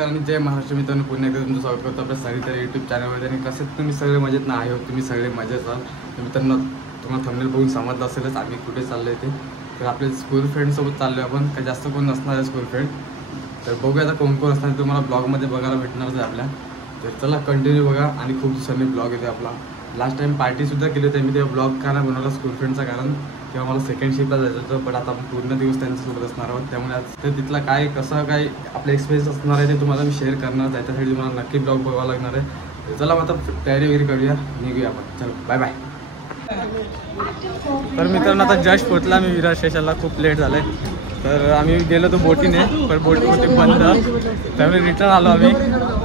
नमस्कार आणि जय महाराष्ट्र मित्रांनो, पुन्हा एकदा तुमचं स्वागत करतो आपल्या सगळीतरी यूट्यूब चॅनलमध्ये. आणि कसं तुम्ही सगळे मजेत ना आहे, तुम्ही सगळे मजेत असाल. तर मित्रांनो, तुम्हाला थंबनेल बघून समजलं असेलच आम्ही कुठे चाललो आहे ते. तर आपले स्कूल फ्रेंडसोबत चाललो आहे आपण, काही जास्त कोण नसणार आहे स्कूल फ्रेंड. तर बघूया आता कोण कोण असणार, तुम्हाला ब्लॉगमध्ये बघायला भेटणारच आहे आपल्या. तर चला कंटिन्यू बघा. आणि खूप दिवसांनी ब्लॉग येते आपला. लास्ट टाइम पार्टीसुद्धा केली होती मी, तेव्हा ब्लॉग का नाही बनवला स्कूल फ्रेंडचा, कारण तेव्हा मला सेकंड शिफ्टला जायचं होतं. पण आता आपण पूर्ण दिवस त्यांच्यासोबत असणार आहोत, त्यामुळे आज तर तिथला काय कसं काय आपला एक्सपिरियन्स असणार आहे ते तुम्हाला मी शेअर करणार आहे. त्याच्यासाठी तुम्हाला नक्की ब्लॉग बघावं लागणार आहे. चला मग आता तयारी वगैरे करूया, निघूया आपण. चलो बाय बाय. तर मित्रांनो, आता जस्ट पोहोचला मी विरार स्टेशनला. खूप लेट झालं आहे. तर आम्ही गेलो तो बोटीने, पण बोट बंद, त्यामुळे रिटर्न आलो आम्ही.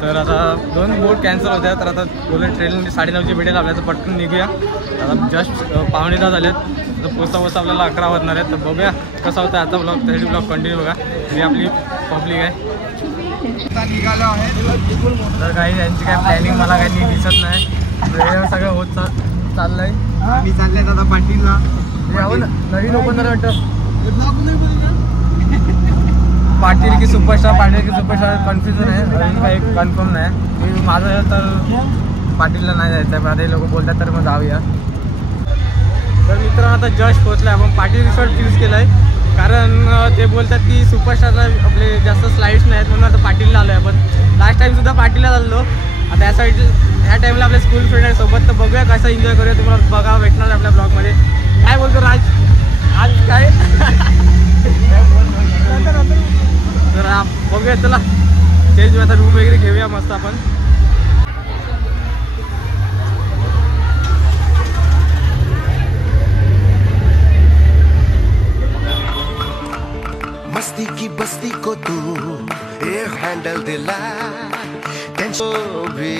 तर आता 2 बोट कॅन्सल होत्या. तर आता बोलले ट्रेन 9:30ची भेटेल आपल्या, तर पटकन निघूया. आता जस्ट 9:15 झालेत. तर पोचता आपल्याला 11 वाजणार आहेत. तर बघूया कसा होता आता ब्लॉग. त्यासाठी ब्लॉग कंटिन्यू बघा. ही आपली पब्लिक आहे. निघालो आहे. तर काही यांची काय प्लॅनिंग मला काही नीट दिसत नाही. सगळं होत चाललं आहे. मी चालले आहेत आता पाटीलला. नवीन ओपनर वाटतं पाटील की सुपरस्टार, पाटील की सुपरस्टार कन्फ्युजन आहे. अजून काही कन्फर्म नाही. मी माझं तर पाटीलला नाही जायचं आहे, पण आता हे लोक बोलतात तर मग जाऊया. तर मित्रांनो, आता जस्ट पोहोचलं आहे आपण. पाटील रिसॉर्ट चूज केलं आहे कारण ते बोलतात की सुपरस्टारला आपले जास्त स्लाईड्स नाहीत, म्हणून आता पाटीलला आलो आहे आपण. लास्ट टाईमसुद्धा पाटीलला चाललो. आता या साईड ह्या टाईमला आपल्या स्कूल फ्रेंड आहे सोबत. तर बघूया कसं एन्जॉय करूया. तुम्हाला बघावं भेटणार आपल्या ब्लॉगमध्ये. काय बोलतो राज आज काय तर बघूया. चला चेंज आता रूम वगैरे घेऊया मस्त आपण. मस्ती की बस्ती को तू एक हैंडल दिला, टेंशन भी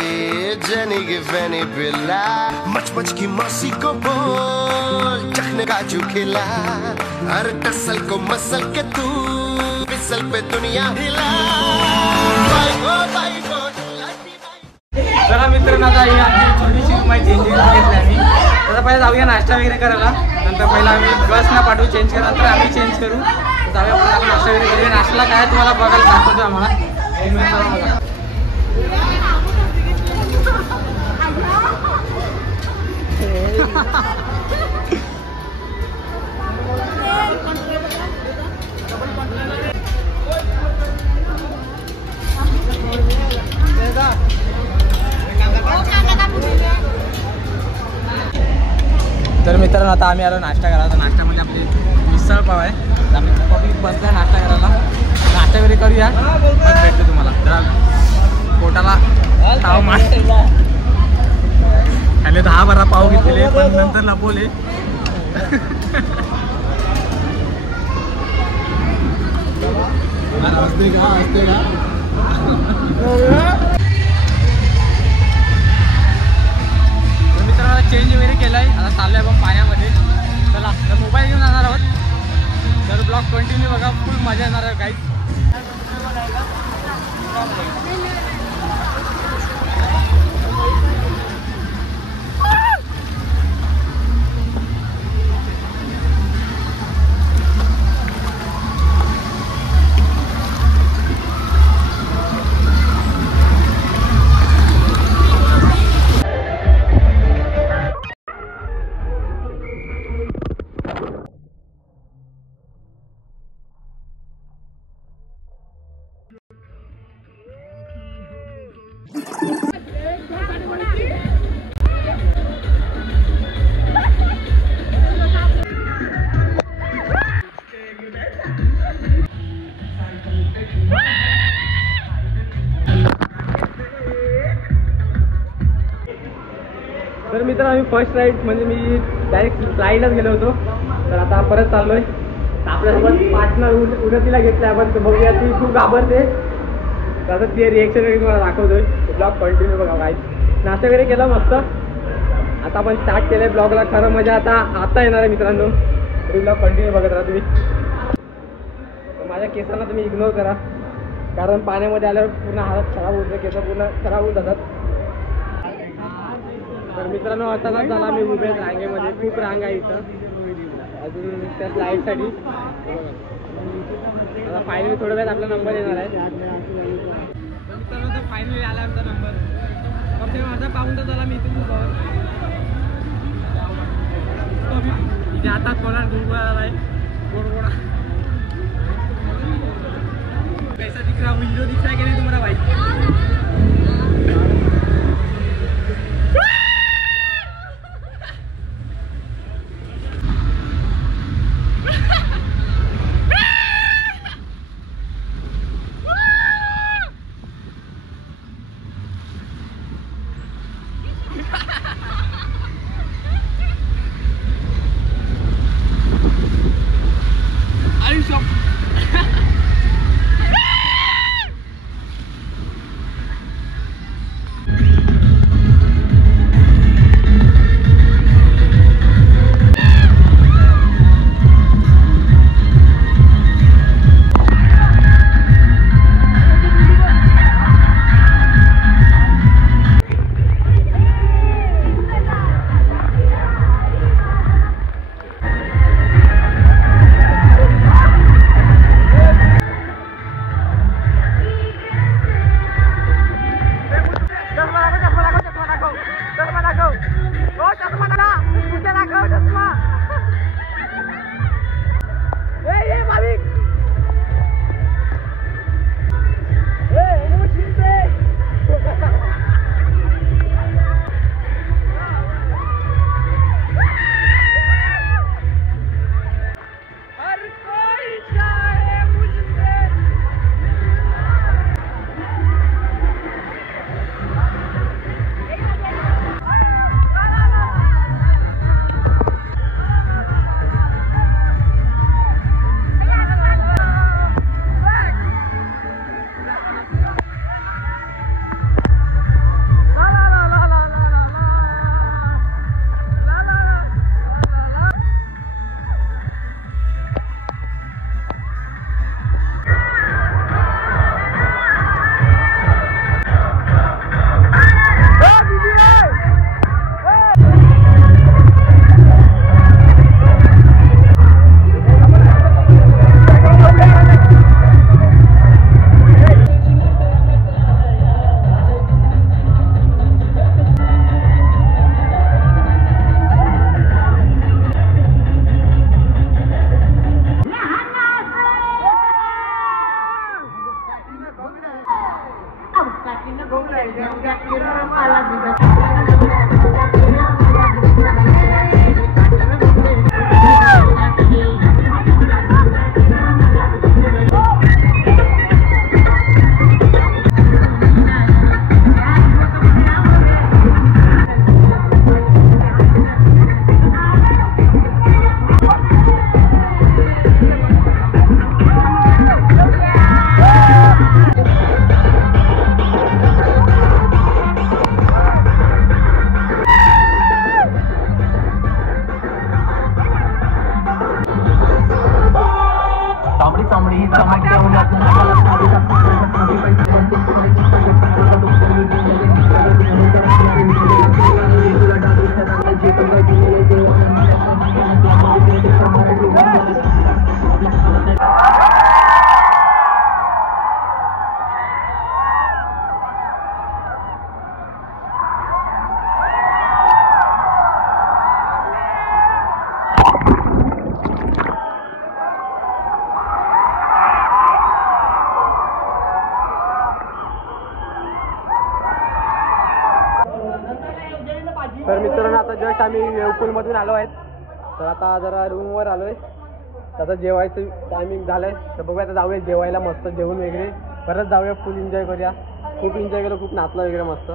जनी की फैनी पिला, मच की मौसी को बोल चखने का जो खिला, हर टसल को मसल के तू फिसल पे दुनिया हिला. चला मित्रांनो, आता ही आमची छोटीशी माहिती चेंजिंग घेतली आम्ही. आता पहिला जाऊया नाश्ता वगैरे करायला. नंतर पहिला आम्ही बसना पाठवू चेंज करा, नंतर आम्ही चेंज करू. जाऊया पण आपण नाश्ता वगैरे करूया. नाश्त्याला काय तुम्हाला बघायला दाखवतो आम्हाला. तर मित्रांनो, आता आम्ही आलो नाश्ता करायला. तर नाश्त्यामध्ये आपली मिसळ पाव आहे. तर आम्ही पब्लिक बसला नाश्ता करायला. नाश्ता वगैरे करूया, पण भेटतो तुम्हाला. जरा पोटाला ताव मार. त्याने 10-12 पाव घेतलेले, पण नंतर लपवले. मित्रांनो, चेंज वगैरे केलं आहे. आता चाललो आहे आपण पाण्यामध्ये. चला तर मोबाईल घेऊन जाणार आहोत. तर ब्लॉग कंटिन्यू बघा, फुल मजा येणार आहे गाईज. तर मित्रांनो, आम्ही फर्स्ट राईड म्हणजे मी डायरेक्ट फ्लाईटलाच गेलो होतो. तर आता परत चाललो आहे. आपल्यासोबत पार्टनर उन्नतीला घेतला आपण. तर बघूया, ती खूप घाबरते. तर आता ती रिएक्शन वगैरे तुम्हाला दाखवतोय. ब्लॉग कंटिन्यू बघा गाईज. नाश्ता वगैरे केला मस्त. आता आपण स्टार्ट केलं आहे ब्लॉगला. खरं मजा आता येणार आहे मित्रांनो. तरी ब्लॉग कंटिन्यू बघत राहा तुम्ही. तर माझ्या केसांना तुम्ही इग्नोर करा, कारण पाण्यामध्ये आल्यावर पूर्ण हात खराब होतं, केस पूर्ण खराब होऊन जातात. तर मित्रांनो, आता काय झाला, मी उभे रांगेमध्ये. खूप रांग आहे इथं अजून त्या स्लाईडसाठी. आता फायनली थोड्या वेळात आपला नंबर येणार आहे. मित्रांनो तर फायनली आला आमचा नंबर. कम माझा पाहून तर झाला मी इथून इथे आता कोणाला गुळगुळा आला आहे. गोडगोडा कैसा दिख रहा, विंडो दिख रहा है कि नहीं तुम्हारा भाई? तर मित्रांनो आता जस्ट आम्ही वेवपूलमधून आलो आहेत. तर आता जरा रूमवर आलो आहे. आता जेवायचं टायमिंग झालं आहे. तर बघूया आता जाऊया जेवायला मस्त जेवण वगैरे परत जाऊया फुल एन्जॉय करूया. खूप एन्जॉय केलं, खूप नाचलं वगैरे मस्त.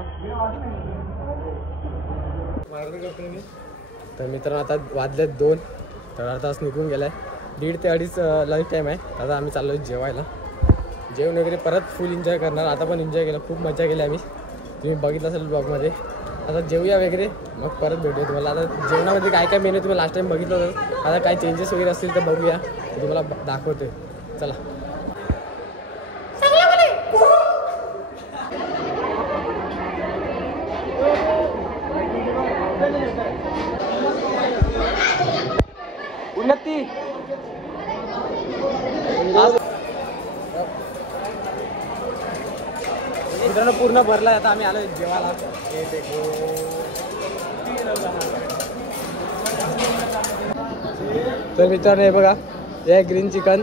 तर मित्रांनो आता वाजलेत 2. तर अर्धा तास निघून गेला आहे. 1:30 ते 2:30 लंच टाईम आहे. आता आम्ही चाललो जेवायला. जेवण वगैरे परत फुल एन्जॉय करणार. आता पण एन्जॉय केलं, खूप मजा केली आम्ही. तुम्ही बघितलं असेल ब्लॉगमध्ये. आता जेवूया वगैरे मग परत भेटूया तुम्हाला. आता जेवणामध्ये काय काय मेनू तुम्ही लास्ट टाइम बघितलं होतं. आता काय चेंजेस वगैरे असतील तर बघूया, तुम्हाला दाखवतोय. चला. उन्नती मित्रांनो पूर्ण भरला. आता आम्ही आलो जेवायला. तर मित्रांनो हे बघा, हे आहे green chicken,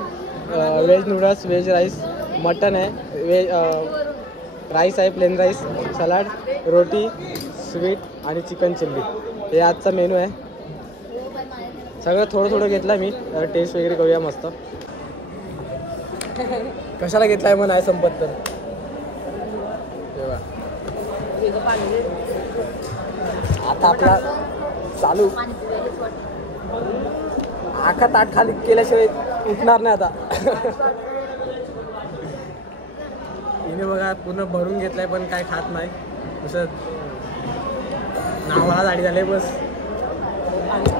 veg noodles, veg rice, mutton आहे, व्हेज राईस आहे, प्लेन राईस, सलाड, रोटी, स्वीट आणि चिकन चिल्ली. हे आजचा मेनू आहे. सगळं थोडं थोडं घेतलं मी, टेस्ट वगैरे करूया मस्त. कशाला घेतलाय मग नाही संपत तर. आता आपला चालू. आखा ताट खाली केल्याशिवाय उठणार नाही आता. हिने बघा पूर्ण भरून घेतलाय पण काय खात नाही, तसं नावाला दाढी झाले. बस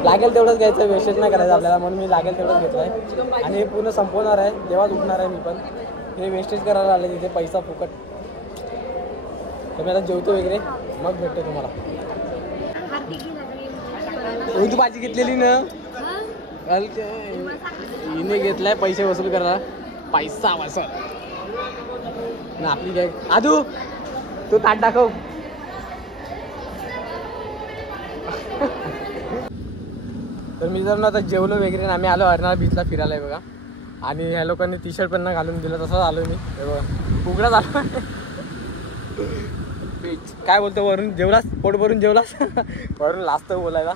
लागेल तेवढंच घ्यायचं, वेस्टेज नाही करायचं आपल्याला, म्हणून मी लागेल तेवढंच घेतलं आहे. आणि हे पूर्ण संपवणार आहे, तेव्हाच उठणार आहे मी पण. हे वेस्टेज करायला आले तिथे पैसा फुकट. तर मी आता जेवतो वगैरे, मग भेटतो तुम्हाला. कोणती भाजी घेतलेली ना, हिने घेतलाय पैसे वसूल करायला. पैसा वसूल ना आपली काय. आदू तू ताट दाखव. तर मी जर ना आता जेवलो वगैरे ना, आम्ही आलो अर्नाळा बीचला फिरायला आहे बघा. आणि ह्या लोकांनी टी शर्ट पण ना घालून दिलं, तसंच आलो मी. हे बघा उघडाच आलो. बीच काय बोलतो, वरून जेवलास, पोट भरून जेवलास. वरून लाजतं बोलायला.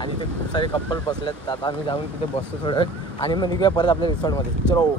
आणि ते खूप सारे कपल बसलेत. आता आम्ही जाऊन तिथे बसतो थोडं आणि मग निघूया परत आपल्या रिसॉर्टमध्ये. चलो.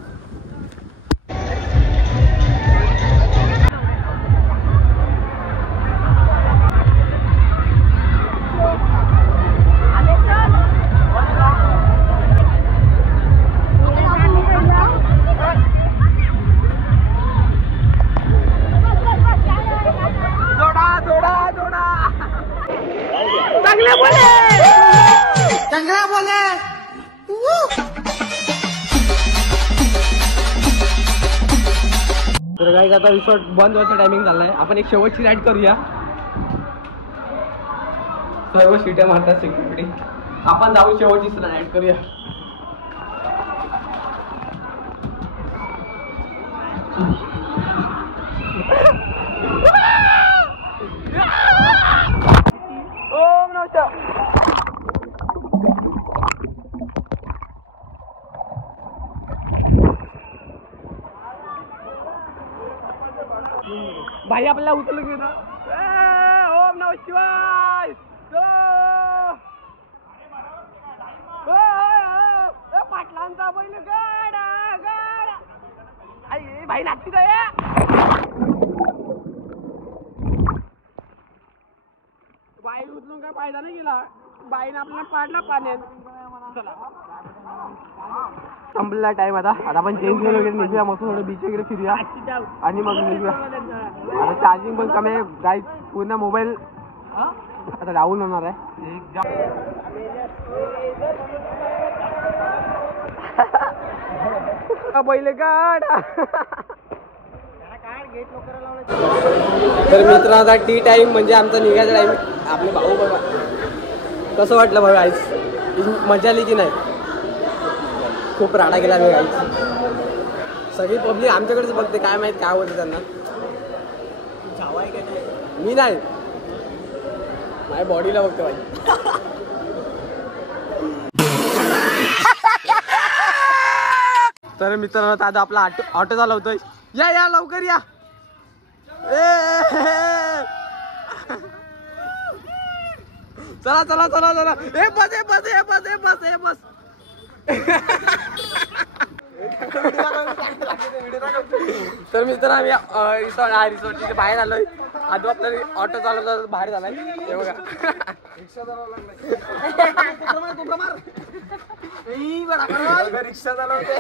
तर गाईज आता रिसॉर्ट बंद व्हायचं टायमिंग झालाय. आपण एक शेवटची राईड करूया. सर्व शिट्या मारतात सिक्युरिटी. आपण जाऊ शेवटची राईड करूया. ओम नमः. भाई आपल्याला उचलून घेतो. ओम नमः शिवाय. पाटलांचा बैल गाडा गाडा. आई भाई लागती काय बाई उचलून काय फायदा नाही गेला. बाईने आपल्याला पाडला पाण्यात. संपलेला टाइम आता. आपण चेंज वगैरे निघूया, मग थोडं बीच वगैरे फिरूया आणि मग निघूया. आता चार्जिंग पण कमी आहे गाईज. पूर्ण मोबाईल आता डाऊन होणार आहे. बैल गाडा. तर मित्र आता टी टाइम म्हणजे आमचा निघायचा टाइम. आपले भाऊ बघा कसं वाटलं भाऊ आईच. मजा आली की नाही. खूप राडा गेला मी आईच. सगळी पब्लिक आमच्याकडेच बघते, काय माहित काय होतं त्यांना. मी नाही, माझ्या बॉडीला बघते भाई. तर मित्रांनो आता आपला ऑटो चालवतोय. या या लवकर या. चला चला चला चला. ए बस ए बस ए बस ए बस ए बस. तर मित्र आम्ही रिसॉर्टच्या बाहेर आलोय. आधी आपल्याला ऑटो चालवता बाहेर झालाय. हे बघा रिक्षा चालवते. रिक्षा चालवते.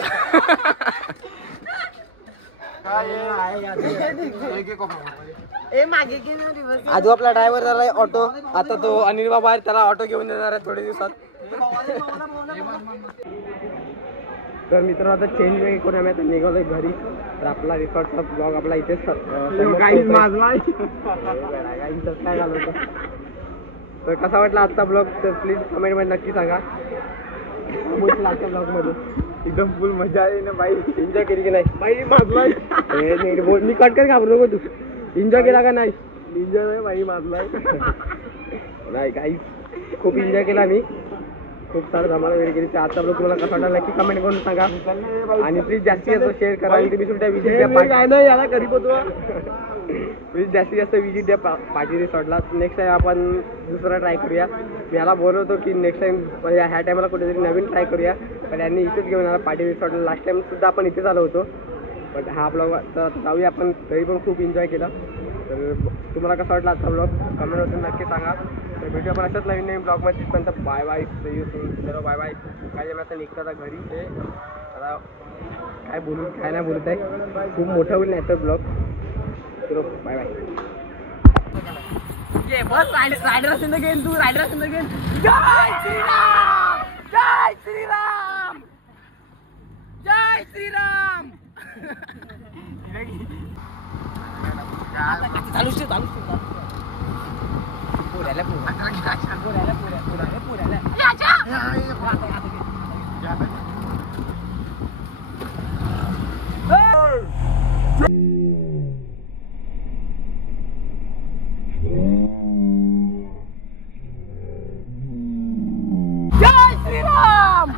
आजू आपला ड्रायव्हर झालाय ऑटो. आता तो अनिल बाबा आहे, त्याला ऑटो घेऊन देणार आहे थोडे दिवसात. तर मित्रांनो आता चेंज वगैरे करून आम्ही आता निघालोय घरी. तर आपला रिसॉर्टचा ब्लॉग आपला इथेच काय झालं. तर कसा वाटला आजचा ब्लॉग तर प्लीज कमेंटमध्ये नक्की सांगा. आजच्या ब्लॉगमध्ये एकदम फुल मजा आली ना बाई. एन्जॉय केली की नाही बाई? माझलाय बोल, मी कट कर घाबरू नको तू. एन्जॉय केला का नाही? एन्जॉय नाही बाई माझलाय. नाही काही खूप एन्जॉय केला मी. खूप सारं धमाल वगैरे केली. आजचा ब्लॉग तुम्हाला कसा वाटला नक्की कमेंट करून सांगा. आणि प्लीज जास्तीत जास्त शेअर करा. आणि तुम्ही सुद्धा विजिट द्या. काय नाही याला कधी पोचवा. प्लीज जास्तीत जास्त विजिट द्या पार्टी रिसॉर्टला. नेक्स्ट टाइम आपण दुसरा ट्राय करूया. मी याला बोलवतो की नेक्स्ट टाइम म्हणजे ह्या टायमाला कुठेतरी नवीन ट्राय करूया. पण यांनी इथेच घेऊन आला पार्टी रिसॉर्टला. लास्ट टाइम सुद्धा आपण इथेच आलो होतो. पण हा ब्लॉग तर जाऊया आपण. तरी पण खूप एन्जॉय केला. तर तुम्हाला कसा वाटला आजचा ब्लॉग कमेंटवरून नक्की सांगा. तर भेटूया आपण अशाच नवीन नवीन ब्लॉगमध्ये. तिथपर्यंत bye bye. See you soon. चलो बाय बाय. काय जमा आता निघतं आता घरी. ते आता काय बोलू काय नाही बोलत आहे. खूप मोठं होईल नाही तर ब्लॉग. चलो बाय बाय. बस रायडर असेल गेम. तू रायडर असेल गेम. जय श्रीराम. जय श्रीराम. जय श्रीराम. चालू जय श्रीराम.